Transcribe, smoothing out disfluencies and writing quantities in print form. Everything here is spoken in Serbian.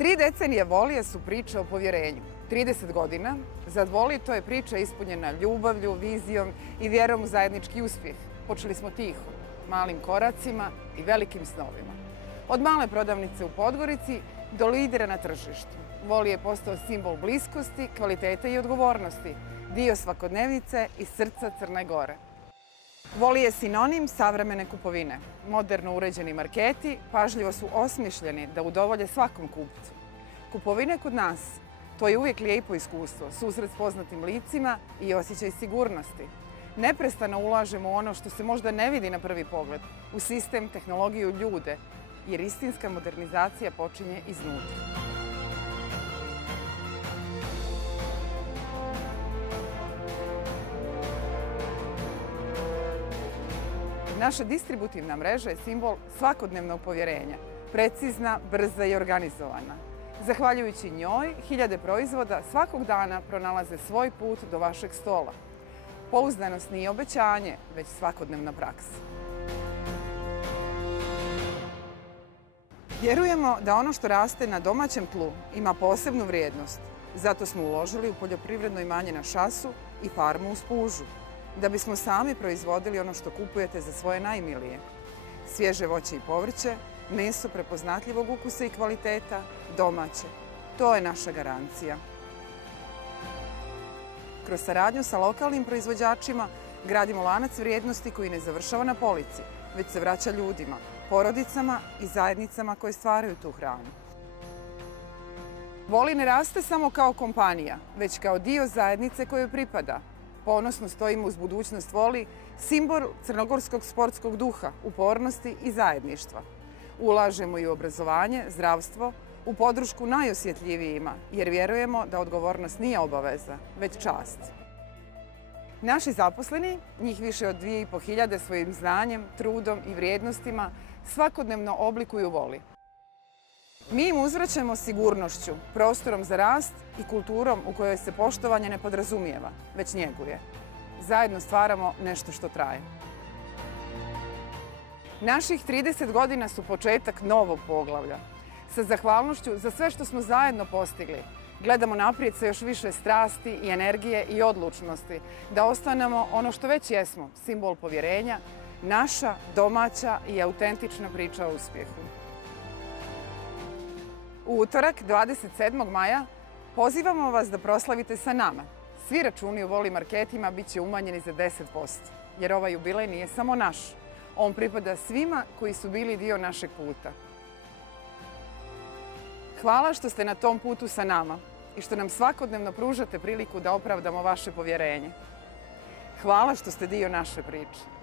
3 decenije Volije su priče o povjerenju. 30 godina za Voli to je priča ispunjena ljubavlju, vizijom i vjerom u zajednički uspjeh. Počeli smo tiho, malim koracima i velikim snovima. Od male prodavnice u Podgorici do lidera na tržištu. Voli je postao simbol bliskosti, kvalitete i odgovornosti, dio svakodnevice i srca Crne Gore. Voli je sinonim savremene kupovine. Moderno uređeni marketi pažljivo su osmišljeni da udovolje svakom kupcu. Kupovine kod nas, to je uvijek lijepo iskustvo, susret s poznatim licima i osjećaj sigurnosti. Neprestano ulažemo u ono što se možda ne vidi na prvi pogled, u sistem, tehnologiju, ljude, jer istinska modernizacija počinje iznutra. Naša distributivna mreža je simbol svakodnevnog povjerenja, precizna, brza i organizovana. Zahvaljujući njoj, hiljade proizvoda svakog dana pronalaze svoj put do vašeg stola. Pouzdanost nije obećanje, već svakodnevna praksa. Vjerujemo da ono što raste na domaćem tlu ima posebnu vrijednost. Zato smo uložili u poljoprivredno imanje na Šasu i farmu u Spužu, da bismo sami proizvodili ono što kupujete za svoje najmilije. Svježe voće i povrće, meso prepoznatljivog ukusa i kvaliteta, domaće. To je naša garancija. Kroz saradnju sa lokalnim proizvođačima gradimo lanac vrijednosti koji ne završava na polici, već se vraća ljudima, porodicama i zajednicama koje stvaraju tu hranu. Voli ne raste samo kao kompanija, već kao dio zajednice kojoj pripada. Ponosno stojimo uz budućnost Voli, simbol crnogorskog sportskog duha, upornosti i zajedništva. Ulažemo i u obrazovanje, zdravstvo, u podršku najosjetljivijima, jer vjerujemo da odgovornost nije obaveza, već čast. Naši zaposleni, njih više od 2500 svojim znanjem, trudom i vrijednostima, svakodnevno oblikuju Voli. Mi im uzvraćamo sigurnošću, prostorom za rast i kulturom u kojoj se poštovanje ne podrazumijeva, već njeguje. Zajedno stvaramo nešto što traje. Naših 30 godina su početak novog poglavlja. Sa zahvalnošću za sve što smo zajedno postigli, gledamo naprijed sa još više strasti i energije i odlučnosti, da ostanemo ono što već jesmo, simbol povjerenja, naša domaća i autentična priča o uspjehu. U utorak, 27. maja, pozivamo vas da proslavite sa nama. Svi računi u Voli marketima bit će umanjeni za 10%, jer ovaj jubilej nije samo naš. On pripada svima koji su bili dio našeg puta. Hvala što ste na tom putu sa nama i što nam svakodnevno pružate priliku da opravdamo vaše povjerenje. Hvala što ste dio naše priče.